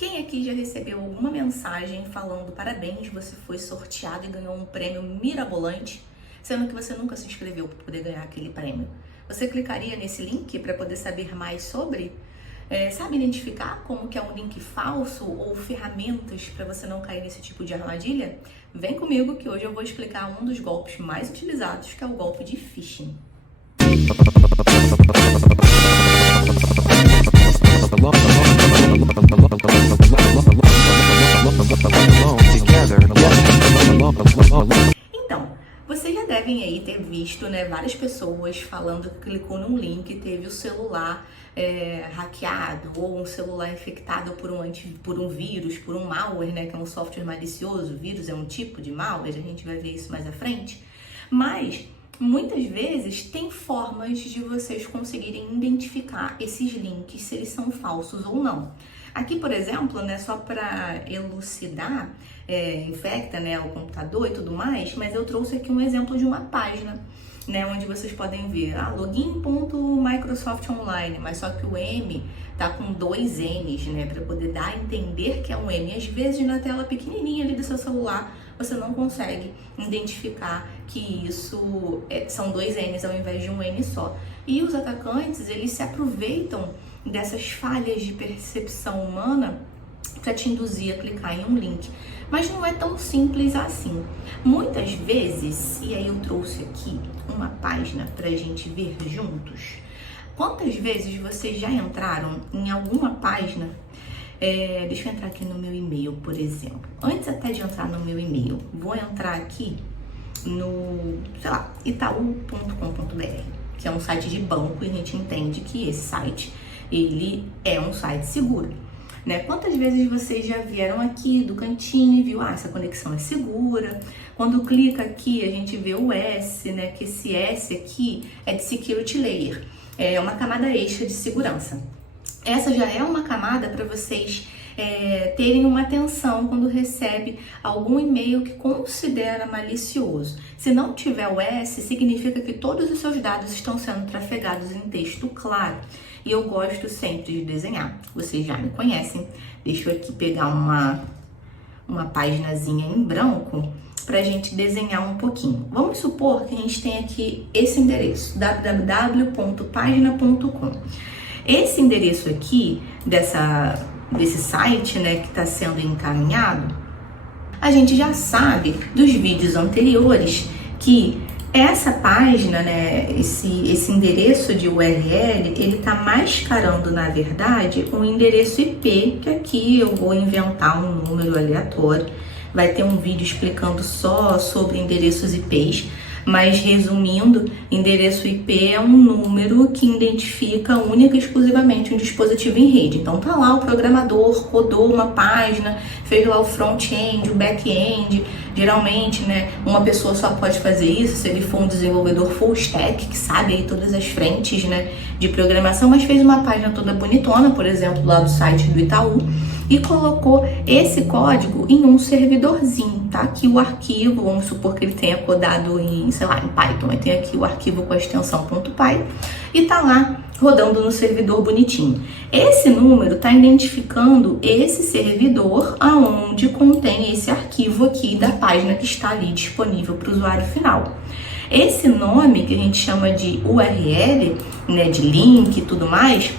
Quem aqui já recebeu alguma mensagem falando parabéns, você foi sorteado e ganhou um prêmio mirabolante, sendo que você nunca se inscreveu para poder ganhar aquele prêmio? Você clicaria nesse link para poder saber mais sobre? Sabe identificar como que é um link falso ou ferramentas para você não cair nesse tipo de armadilha? Vem comigo que hoje eu vou explicar um dos golpes mais utilizados, que é o golpe de phishing. Então, vocês já devem aí ter visto, várias pessoas falando que clicou num link e teve o celular hackeado ou um celular infectado por um vírus, por um malware, que é um software malicioso. O vírus é um tipo de malware, a gente vai ver isso mais à frente. Mas muitas vezes tem formas de vocês conseguirem identificar esses links, se eles são falsos ou não. Aqui, por exemplo, só para elucidar, infecta o computador e tudo mais, mas eu trouxe aqui um exemplo de uma página, onde vocês podem ver login.microsoft online, mas só que o M tá com 2 N's, para poder dar a entender que é um M. Às vezes na tela pequenininha ali do seu celular, você não consegue identificar que isso são 2 N's ao invés de um N só. E os atacantes, eles se aproveitam dessas falhas de percepção humana para te induzir a clicar em um link. Mas não é tão simples assim. Muitas vezes, e aí eu trouxe aqui uma página para a gente ver juntos. Quantas vezes vocês já entraram em alguma página? Deixa eu entrar aqui no meu e-mail, por exemplo. Antes até de entrar no meu e-mail, vou entrar aqui no, itaú.com.br, que é um site de banco, e a gente entende que esse site, ele é um site seguro. Quantas vezes vocês já vieram aqui do cantinho e viu, essa conexão é segura? Quando clica aqui, a gente vê o S, que esse S aqui é de Security Layer, é uma camada extra de segurança. Essa já é uma camada para vocês terem uma atenção quando recebe algum e-mail que considera malicioso. Se não tiver o S, significa que todos os seus dados estão sendo trafegados em texto claro. E eu gosto sempre de desenhar. Vocês já me conhecem. Deixa eu aqui pegar uma paginazinha em branco para a gente desenhar um pouquinho. Vamos supor que a gente tem aqui esse endereço, www.pagina.com. Esse endereço aqui, desse site, que está sendo encaminhado, a gente já sabe dos vídeos anteriores que essa página, esse endereço de URL, ele está mascarando, na verdade, um endereço IP, que aqui eu vou inventar um número aleatório. Vai ter um vídeo explicando só sobre endereços IPs, mas resumindo, endereço IP é um número que identifica única e exclusivamente um dispositivo em rede. Então tá lá o programador, rodou uma página, fez lá o front-end, o back-end. Geralmente, uma pessoa só pode fazer isso se ele for um desenvolvedor full stack, que sabe aí todas as frentes, de programação, mas fez uma página toda bonitona, por exemplo, lá do site do Itaú, e colocou esse código em um servidorzinho, tá? Aqui o arquivo, vamos supor que ele tenha codado em Python, aí tem aqui o arquivo com a extensão .py e tá lá rodando no servidor bonitinho. Esse número tá identificando esse servidor aonde contém esse arquivo aqui da página que está ali disponível para o usuário final. Esse nome que a gente chama de URL, de link e tudo mais,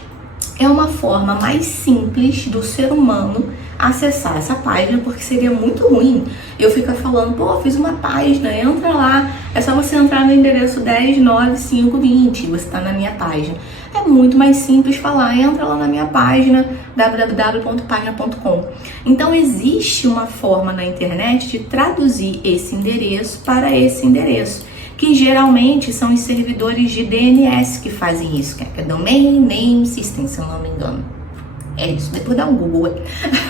é uma forma mais simples do ser humano acessar essa página, porque seria muito ruim eu ficar falando, fiz uma página, entra lá, é só você entrar no endereço 109520, você está na minha página. É muito mais simples falar, entra lá na minha página, www.pagina.com. Então existe uma forma na internet de traduzir esse endereço para esse endereço, que geralmente são os servidores de DNS que fazem isso, que é Domain Name System, se eu não me engano. É isso, depois dá um Google,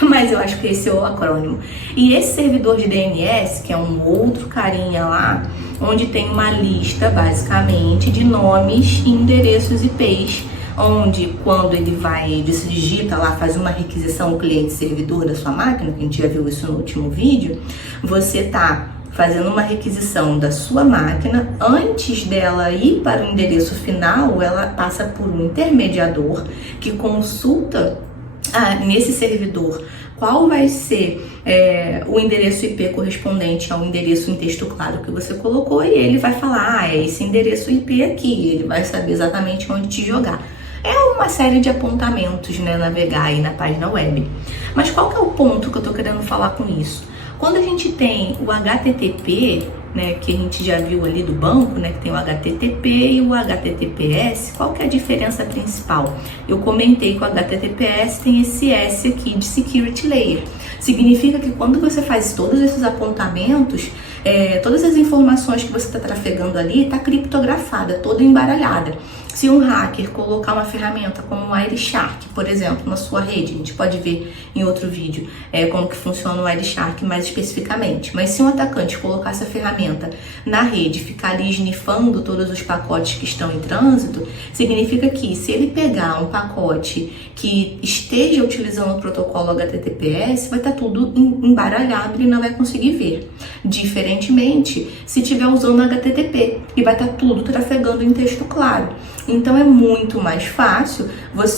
mas eu acho que esse é o acrônimo. E esse servidor de DNS, que é um outro carinha lá, onde tem uma lista, basicamente, de nomes e endereços IPs, onde quando ele digita lá, faz uma requisição ao cliente servidor da sua máquina, que a gente já viu isso no último vídeo, você tá fazendo uma requisição da sua máquina. Antes dela ir para o endereço final, ela passa por um intermediador que consulta nesse servidor, qual vai ser o endereço IP correspondente ao endereço em texto claro que você colocou, e ele vai falar, é esse endereço IP aqui, ele vai saber exatamente onde te jogar. É uma série de apontamentos, né, navegar aí na página web. Mas qual que é o ponto que eu tô querendo falar com isso? Quando a gente tem o HTTP, né, que a gente já viu ali do banco, né, que tem o HTTP e o HTTPS, qual que é a diferença principal? Eu comentei que o HTTPS tem esse S aqui de Security Layer. Significa que quando você faz todos esses apontamentos, todas as informações que você está trafegando ali está criptografada, toda embaralhada. Se um hacker colocar uma ferramenta como o Wireshark, por exemplo, na sua rede, a gente pode ver em outro vídeo como que funciona o Wireshark mais especificamente, mas se um atacante colocar essa ferramenta na rede, ficar ali esnifando todos os pacotes que estão em trânsito, significa que se ele pegar um pacote que esteja utilizando o protocolo HTTPS, vai estar tudo embaralhado e ele não vai conseguir ver. Diferentemente, se estiver usando HTTP, e vai estar tudo trafegando em texto claro. Então é muito mais fácil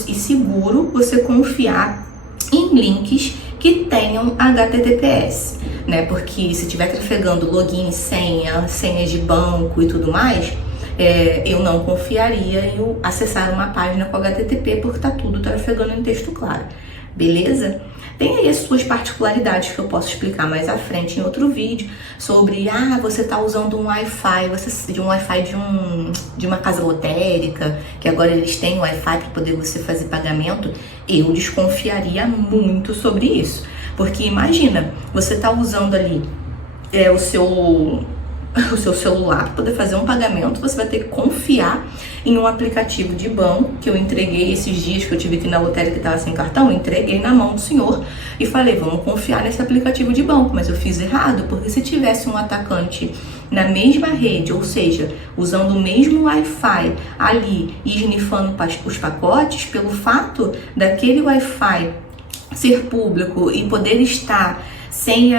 e seguro você confiar em links que tenham HTTPS, né? Porque se estiver trafegando login, senhas de banco e tudo mais, eu não confiaria em acessar uma página com HTTP, porque está tudo trafegando em texto claro. Beleza? Tem aí as suas particularidades que eu posso explicar mais à frente em outro vídeo sobre, você está usando um Wi-Fi, de uma casa lotérica, que agora eles têm Wi-Fi para poder você fazer pagamento. Eu desconfiaria muito sobre isso, porque imagina, você está usando ali o seu celular para poder fazer um pagamento, você vai ter que confiar em um aplicativo de banco, que eu entreguei esses dias que eu tive aqui na lotérica que estava sem cartão, eu entreguei na mão do senhor e falei, vamos confiar nesse aplicativo de banco, mas eu fiz errado, porque se tivesse um atacante na mesma rede, ou seja, usando o mesmo Wi-Fi ali e esnifando os pacotes, pelo fato daquele Wi-Fi ser público e poder estar sem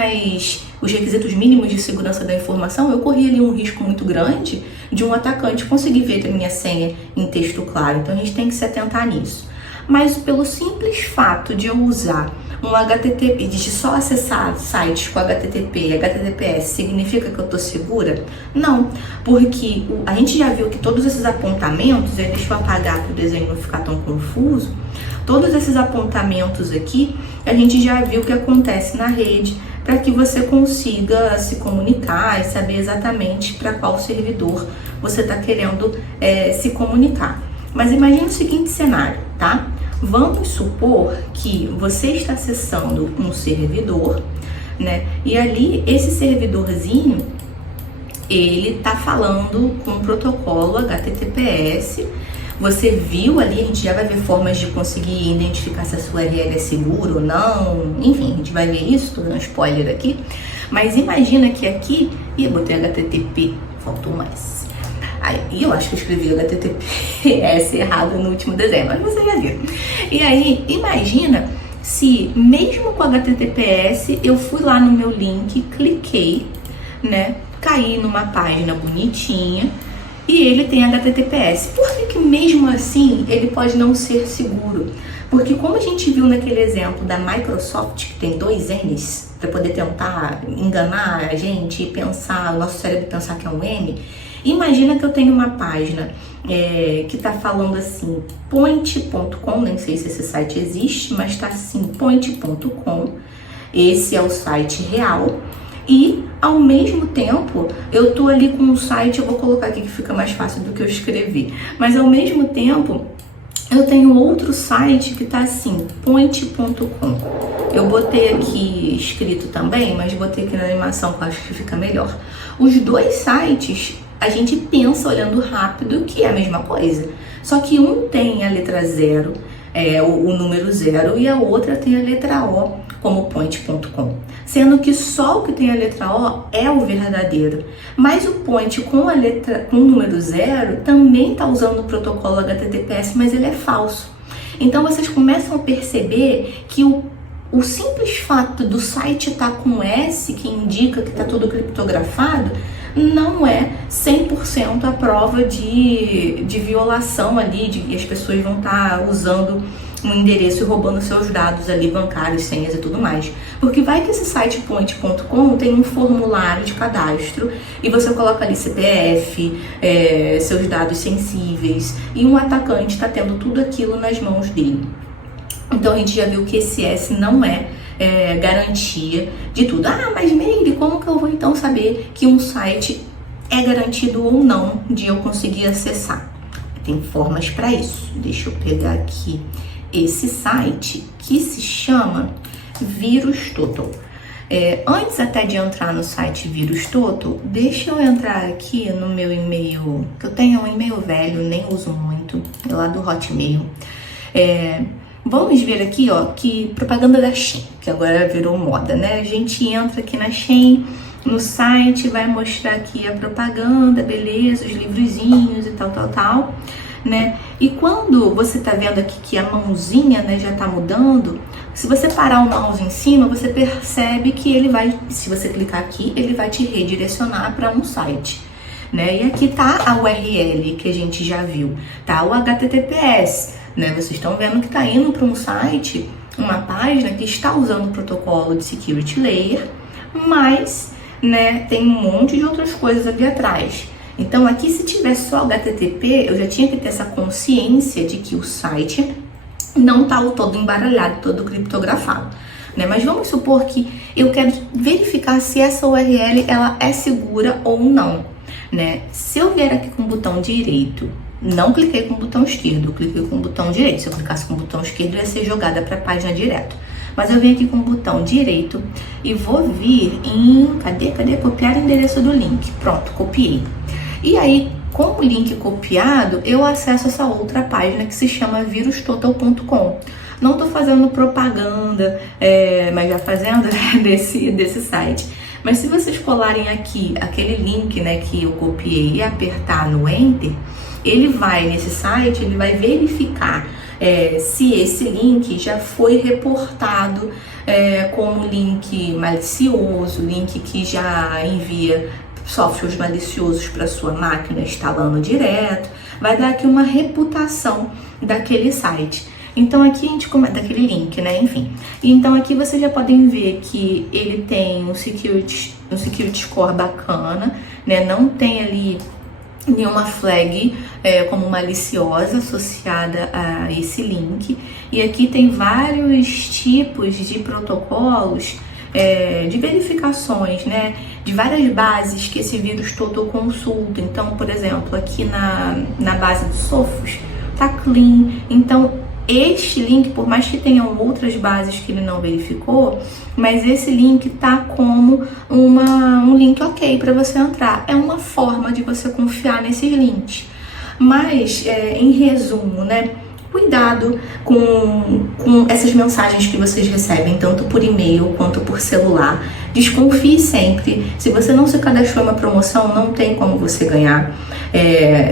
os requisitos mínimos de segurança da informação, eu corri ali um risco muito grande de um atacante conseguir ver a minha senha em texto claro. Então a gente tem que se atentar nisso. Mas pelo simples fato de eu usar um HTTP, de só acessar sites com HTTP e HTTPS, significa que eu estou segura? Não, porque a gente já viu que todos esses apontamentos, deixa eu apagar para o desenho não ficar tão confuso, todos esses apontamentos aqui, a gente já viu que acontece na rede, para que você consiga se comunicar e saber exatamente para qual servidor você está querendo se comunicar. Mas imagine o seguinte cenário, tá? Vamos supor que você está acessando um servidor, né? E ali, esse servidorzinho, ele está falando com o protocolo HTTPS. Você viu ali, a gente já vai ver formas de conseguir identificar se a sua URL é segura ou não. Enfim, a gente vai ver isso, tô dando spoiler aqui. Mas imagina que aqui, eu botei HTTP, faltou um S. Aí eu acho que eu escrevi HTTPS errado no último desenho, mas você já viu. E aí, imagina se mesmo com HTTPS, eu fui lá no meu link, cliquei, né, caí numa página bonitinha, e ele tem HTTPS. Por que mesmo assim ele pode não ser seguro? Porque como a gente viu naquele exemplo da Microsoft, que tem 2 N's, para poder tentar enganar a gente e pensar, o nosso cérebro pensar que é um N, imagina que eu tenho uma página que está falando assim, point.com, nem sei se esse site existe, mas está assim, point.com, esse é o site real. E, ao mesmo tempo, eu tô ali com um site, eu vou colocar aqui que fica mais fácil do que eu escrevi, mas ao mesmo tempo, eu tenho outro site que tá assim, point.com. Eu botei aqui escrito também, mas botei aqui na animação, que eu acho que fica melhor. Os dois sites, a gente pensa olhando rápido que é a mesma coisa, só que um tem a letra 0, o número 0, e a outra tem a letra O, como point.com, sendo que só o que tem a letra O é o verdadeiro, mas o point com o número 0 também está usando o protocolo HTTPS, mas ele é falso. Então vocês começam a perceber que o simples fato do site estar com S, que indica que está tudo criptografado, não é 100% a prova de violação ali, e as pessoas vão estar usando um endereço e roubando seus dados ali bancários, senhas e tudo mais. Porque vai que esse site point.com tem um formulário de cadastro e você coloca ali CPF, seus dados sensíveis, e um atacante está tendo tudo aquilo nas mãos dele. Então a gente já viu que esse S não é garantia de tudo. Ah, mas Meire, como que eu vou então saber que um site é garantido ou não de eu conseguir acessar? Tem formas para isso. Deixa eu pegar aqui esse site que se chama VirusTotal. Antes até de entrar no site VirusTotal, deixa eu entrar aqui no meu e-mail, que eu tenho um e-mail velho, nem uso muito, é lá do Hotmail. Vamos ver aqui, ó, que propaganda da Shein, que agora virou moda, né? A gente entra aqui na Shein, no site, vai mostrar aqui a propaganda, beleza, os livrozinhos e tal, né? E quando você tá vendo aqui que a mãozinha, né, já tá mudando, se você parar o mouse em cima, você percebe que ele vai, se você clicar aqui, ele vai te redirecionar para um site, né? E aqui tá a URL que a gente já viu, tá? O HTTPS, né? Vocês estão vendo que tá indo para um site, uma página que está usando o protocolo de Security Layer, mas, né, tem um monte de outras coisas ali atrás. Então aqui, se tivesse só HTTP, eu já tinha que ter essa consciência de que o site não está todo embaralhado, todo criptografado, né? Mas vamos supor que eu quero verificar se essa URL ela é segura ou não, né? Se eu vier aqui com o botão direito, não cliquei com o botão esquerdo, eu cliquei com o botão direito. Se eu clicasse com o botão esquerdo, ia ser jogada para a página direto. Mas eu vim aqui com o botão direito e vou vir em... Cadê? Copiar endereço do link. Pronto, copiei. E aí, com o link copiado, eu acesso essa outra página que se chama virustotal.com. Não estou fazendo propaganda, mas já fazendo, né, desse site. Mas se vocês colarem aqui aquele link, né, que eu copiei e apertar no Enter, ele vai nesse site, ele vai verificar se esse link já foi reportado como link malicioso, link que já envia softwares maliciosos para sua máquina instalando direto, vai dar aqui uma reputação daquele site. Então aqui a gente começa daquele link, né? Enfim. Então aqui vocês já podem ver que ele tem um security score bacana, né? Não tem ali nenhuma flag como maliciosa associada a esse link. E aqui tem vários tipos de protocolos de verificações, né, de várias bases que esse VirusTotal consulta. Então, por exemplo, aqui na base do Sophos tá clean. Então, este link, por mais que tenham outras bases que ele não verificou, mas esse link tá como um link ok para você entrar. É uma forma de você confiar nesses links. Mas, em resumo, né, cuidado com essas mensagens que vocês recebem, tanto por e-mail quanto por celular. Desconfie sempre. Se você não se cadastrou em uma promoção, não tem como você ganhar.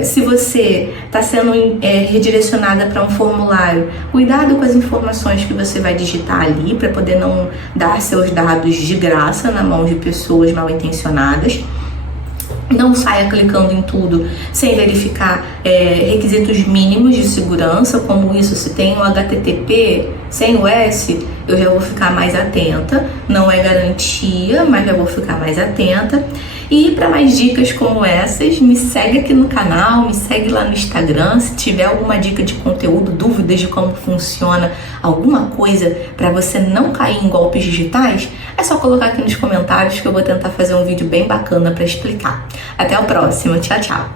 Se você está sendo redirecionada para um formulário, cuidado com as informações que você vai digitar ali, para poder não dar seus dados de graça na mão de pessoas mal intencionadas. Não saia clicando em tudo sem verificar requisitos mínimos de segurança, como isso, se tem um HTTP sem o S, eu já vou ficar mais atenta. Não é garantia, mas já vou ficar mais atenta. E para mais dicas como essas, me segue aqui no canal, me segue lá no Instagram. Se tiver alguma dica de conteúdo, dúvidas de como funciona, alguma coisa para você não cair em golpes digitais, é só colocar aqui nos comentários que eu vou tentar fazer um vídeo bem bacana para explicar. Até o próximo, tchau, tchau!